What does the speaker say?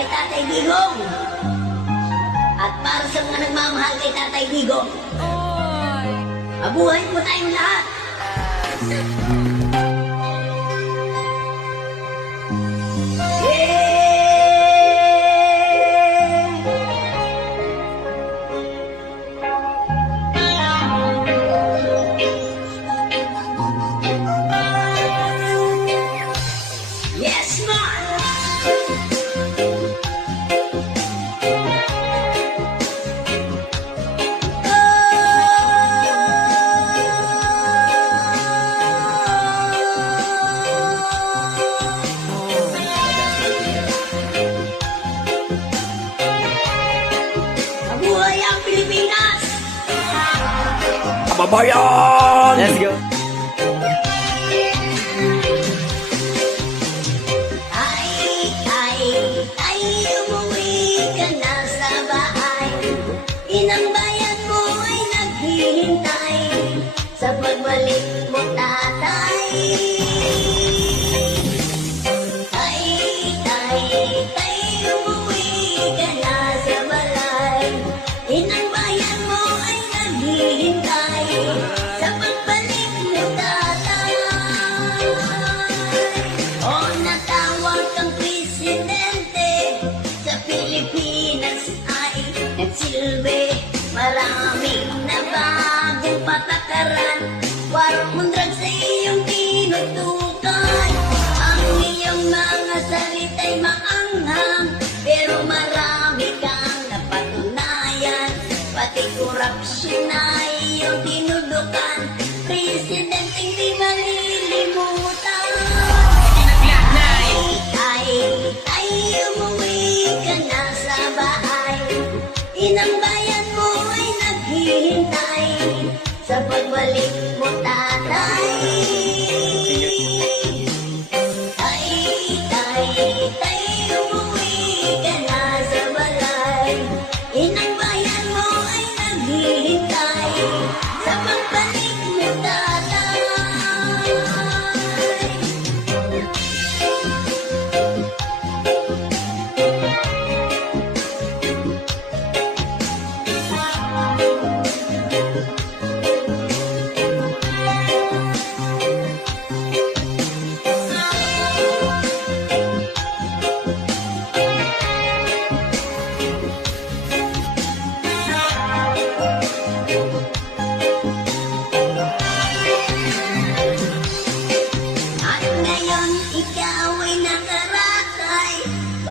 kay Tatay Digong. At para sa mga nagmamahal kay Tatay Digong. Mabuhay po tayong lahat. Yes, Mark! Mabuhay ang Pilipinas! Kababayan! Let's go. Ay, umuwi ka na sa bahay. Inang bayan mo ay naghihintay sa pagbalik mo, tatay. Ay, umuwi ka na sa balay. Inang bayan mo ay naghihintay sa pagbalik mo, tatay. O natawag kang presidente sa Pilipinas ay nagsilbi. Maraming nabagong patakaran. War on drugs sa iyong tinutukan. Ang iyong mga salita'y maanghang, pero marami kang napatunayan. Pati korupsyon na iyong tinudukan. Presidenteng di malilimutan. Ay, umuwi ka na sa bahay. Inang bayan mo ay naghihintay sa pagbalik mo, tayo.